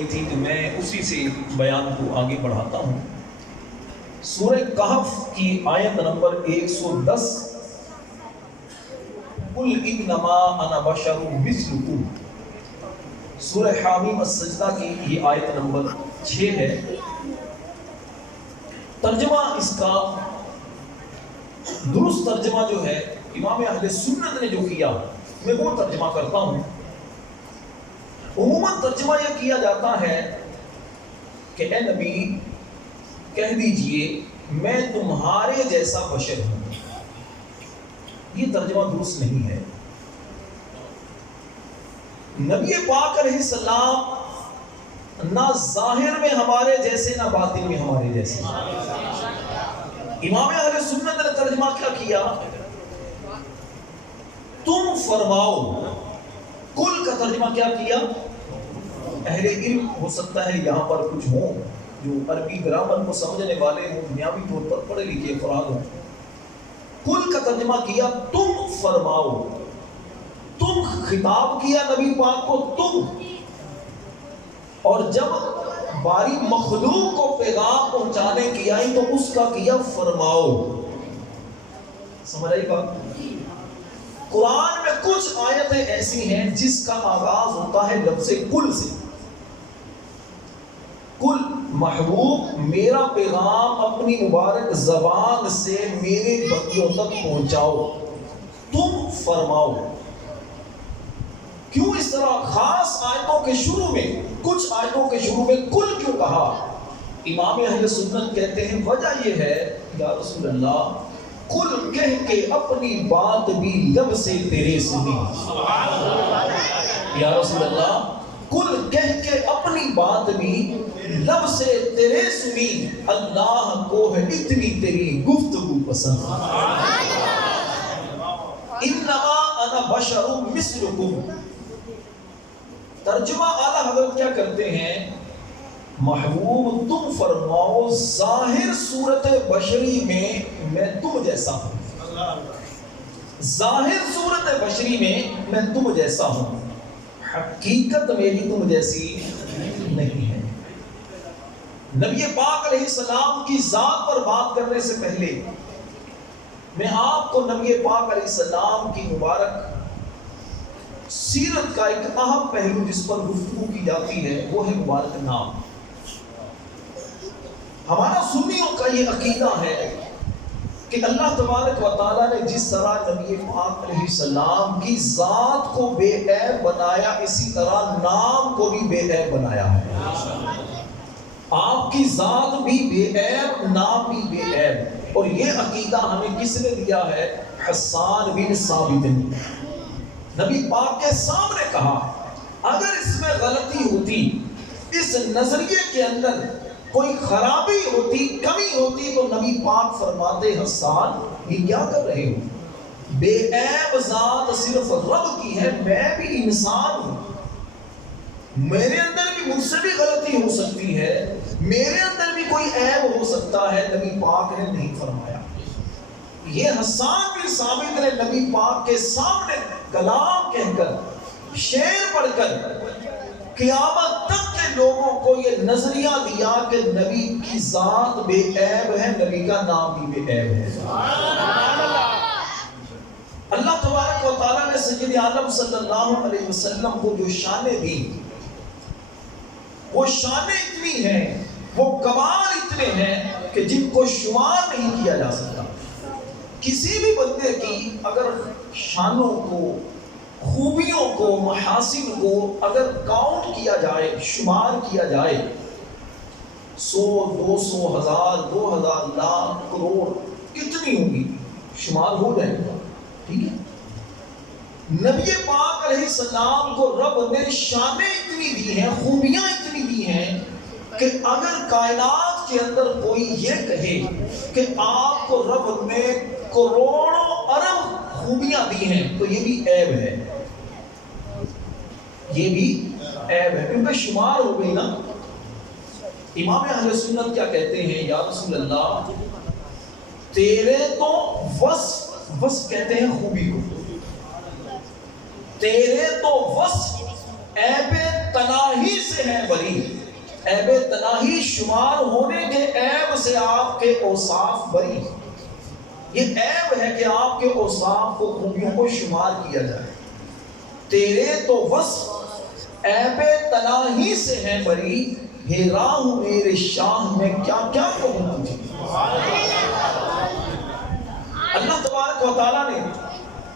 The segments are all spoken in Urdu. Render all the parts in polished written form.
کرنی تھی تو میں اسی سے بیان کو آگے بڑھاتا ہوں۔ سورہ کہف کی آیت نمبر 110، قل انما انا بشر مثلکم۔ سورہ حامیم السجدہ کی یہ آیت نمبر 6 ہے۔ ترجمہ اس کا درست ترجمہ جو ہے امام اہل سنت نے جو کیا میں وہ ترجمہ کرتا ہوں۔ عموماً ترجمہ یہ کیا جاتا ہے کہ اے نبی کہہ دیجئے میں تمہارے جیسا بشر ہوں۔ یہ ترجمہ درست نہیں ہے۔ نبی پاک علیہ السلام نہ ظاہر میں ہمارے جیسے نہ باطن میں ہمارے جیسے۔ امام اہل سنت نے ترجمہ کیا کیا؟ تم فرماؤ۔ کل کا ترجمہ کیا کیا؟ اہل علم ہو سکتا ہے یہاں پر کچھ ہوں جو عربی گرامر کو سمجھنے والے ہوں، دنیاوی طور پر پڑھے لکھے افراد ہوں۔ کل کا ترجمہ کیا تم فرماؤ۔ تم خطاب کیا نبی پاک کو تم، اور جب باری مخلوق کو پیغام پہنچانے کی آئی تو اس کا کیا فرماؤ۔ سمجھ آئی بات؟ قرآن میں کچھ آیتیں ایسی ہیں جس کا آغاز ہوتا ہے لفظ کل سے۔ کل محبوب میرا پیغام اپنی مبارک زبان سے میرے بندوں تک پہنچاؤ، تم فرماؤ۔ کیوں اس طرح خاص آیتوں کے شروع میں، کچھ آیتوں کے شروع میں کل کیوں کہا؟ امام اہل سنت کہتے ہیں وجہ یہ ہے یا رسول اللہ کل کہہ کے اپنی بات بھی لب سے تیرے سنی۔ یا رسول اللہ کل کہہ کے اپنی بات بھی لب سے تیرے سنی، اللہ کو ہے اتنی تیری گفتگو پسند۔ انما انا بشر مثلکم۔ ترجمہ اعلیٰ حضرت کیا کرتے ہیں؟ محبوب تم فرماؤ ظاہر صورت بشری میں تم جیسا ہوں۔ ظاہر صورت بشری میں تم جیسا ہوں، حقیقت میری تم جیسی نہیں ہے۔ نبی پاک علیہ السلام کی ذات پر بات کرنے سے پہلے میں آپ کو نبی پاک علیہ السلام کی مبارک سیرت کا ایک اہم پہلو جس پر گفتگو کی جاتی ہے وہ ہے مبارک نام۔ ہمارا سنیوں کا یہ عقیدہ ہے کہ اللہ تبارک و تعالیٰ نے جس طرح نبی پاک علیہ السلام کی ذات کو بے عیب بنایا، اسی طرح نام کو بھی بے عیب بنایا ہے۔ آپ کی ذات بھی بے عیب، نام بھی بے عیب، اور یہ عقیدہ ہمیں کس نے دیا ہے؟ حسان بن ثابت نے نبی پاک کے سامنے کہا اگر اس میں غلطی ہوتی، اس نظریے کے اندر کوئی خرابی ہوتی، کمی ہوتی، تو نبی پاک فرماتے حسان یہ کیا کر رہے ہو؟ بے عیب ذات صرف رب کی ہے، میں بھی انسان ہوں، میرے اندر بھی مجھ سے بھی غلطی ہو سکتی ہے، میرے اندر بھی کوئی عیب ہو سکتا ہے۔ نبی پاک نے نہیں فرمایا۔ یہ حسان بن ثابت نے نبی پاک کے سامنے کلام کہہ کر، شعر پڑھ کر قیامت تک کے لوگوں کو یہ نظریہ دیا کہ نبی کی ذات بے عیب ہے، نبی کا نام بھی بے عیب ہے۔ اللہ تبارک و تعالیٰ نے سید عالم صلی اللہ علیہ وسلم کو جو شانیں دی، وہ شانیں اتنی ہیں، وہ کمال اتنے ہیں کہ جن کو شمار نہیں کیا جا سکتا۔ کسی بھی بندے کی اگر شانوں کو، خوبیوں کو، محاسن کو اگر کاؤنٹ کیا جائے، شمار کیا جائے، 100، 200، 1000، 2000، لاکھ، کروڑ کتنی ہوں گی، شمار ہو جائے گا، ٹھیک ہے۔ نبی پاک علیہ السلام کو رب نے شانیں اتنی دی ہیں، خوبیاں اتنی دی ہیں کہ اگر کائنات کے اندر کوئی یہ کہے کہ آپ کو رب نے کروڑوں ارب خوبیاں دی ہیں تو یہ بھی عیب ہے، یہ بھی عیب ہے، کیونکہ شمار ہو گئی نا۔ امام اہل سنت کیا کہتے ہیں؟ یا رسول اللہ تیرے تو وصف کہتے ہیں خوبی کو، تیرے تو وصف عیب تناہی سے ہے بری، عیب تناہی شمار ہونے کے عیب سے آپ کے اوصاف بری. یہ عیب ہے کہ آپ کے اوصاف کو خوبیوں کو شمار کیا جائے. تیرے تو وصف عیب تناہی سے ہیں بری، ہیرا ہوں میرے شاہ میں کیا کیا کہوں تجھے. اللہ تبارک و تعالیٰ نے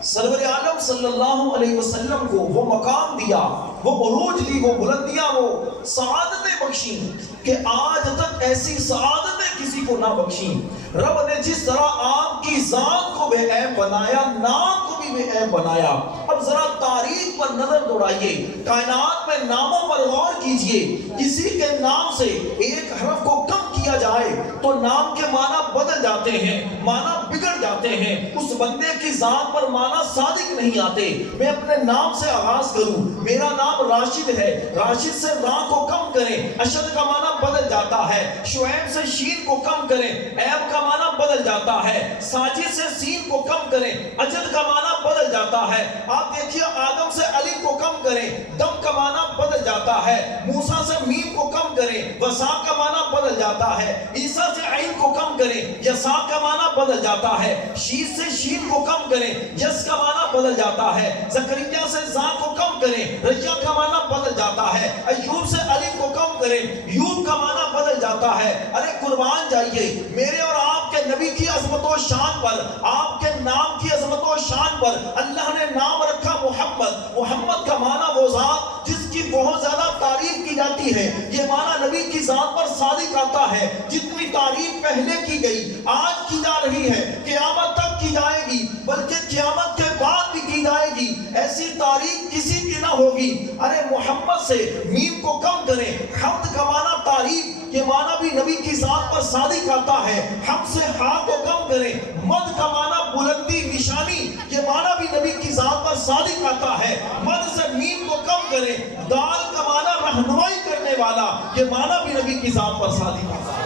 سرور عالم صلی اللہ علیہ وسلم کو وہ مقام دیا، وہ عروج دی، وہ بلندیاں، وہ سعادتیں بخشیں کہ آج تک ایسی سعادتیں کسی کو نہ بخشیں. رب نے جس طرح آپ کی ذات کو بے عیب بنایا، نام کو بھی بے عیب بنایا. اب ذرا تاریخ پر نظر دوڑائیے، کائنات میں ناموں پر غور کیجئے. کسی کے نام سے ایک حرف کو کم کیا جائے تو نام کے معنی بدل جاتے ہیں، معنی بگڑ جاتے ہیں. اس بندے کی ذات پر معنی صادق نہیں آتے. میں اپنے نام سے آغاز کروں، میرا نام راشد ہے، راشد سے راہ کو کم کریں، اشد کا معنی بدل جاتا ہے. شعیب سے شین کو کم کریں، عیب کا معنی بدل جاتا ہے. ساجد سے سین کو کم کریں، اجد کا معنی بدل جاتا ہے. آپ دیکھیے آدم سے علی کو کم کریں، دم کا معنی بدل جاتا ہے. موسیٰ سے میم کو کم کریں، وسا کا معنی بدل جاتا ہے. عیسیٰ سے عین کو کم کریں، یسا کا معنی بدل جاتا ہے. شیش سے شین کو کم کریں، یس کا معنی بدل جاتا ہے. زکریا سے زا کو کم کریں، ریا کا معنی بدل جاتا ہے. ایوب سے علی کو کم کریں، یوب کا معنی بدل جاتا ہے. ارے قربان جائیے میرے اور آپ کے نبی کی عظمت و شان پر، آپ کے نام کی عظمت و شان پر. اللہ نے نام رکھا محمد. محمد کا معنی وہ ذات جس کی بہت زیادہ تعریف کی جاتی ہے. یہ معنی نبی کی ذات پر صادق آتا ہے. جتنی تعریف پہلے کی گئی، آج کی جا رہی ہے، قیامت تک کی جائے گی، بلکہ قیامت کے بعد بھی کی جائے گی. ایسی تعریف کسی کی نہ ہوگی. ارے محمد سے میم کو کم کریں. حمد کا معنی تعریف، یہ معنی بھی نبی کی ذات پر صادق آتا ہے. ہم سے ہاں کو کم کریں. مد کا معنی بلندی، نشانی، یہ معنی بھی نبی کی ذات پر صادق آتا ہے. مد سے میم کو کم کریں. دال کا معنی رہنمائی کرنے والا، یہ معنی بھی نبی کی ذات پر صادق آتا ہے.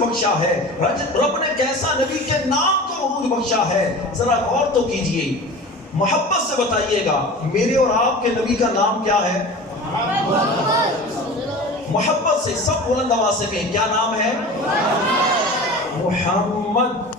بخشا ہے رب نے، کیسا نبی کے نام کو عروج بخشا ہے. ذرا غور تو کیجئے، محبت سے بتائیے گا میرے اور آپ کے نبی کا نام کیا ہے؟ محبت سے سب بلند آواز سے کہیں، کیا نام ہے؟ محمد.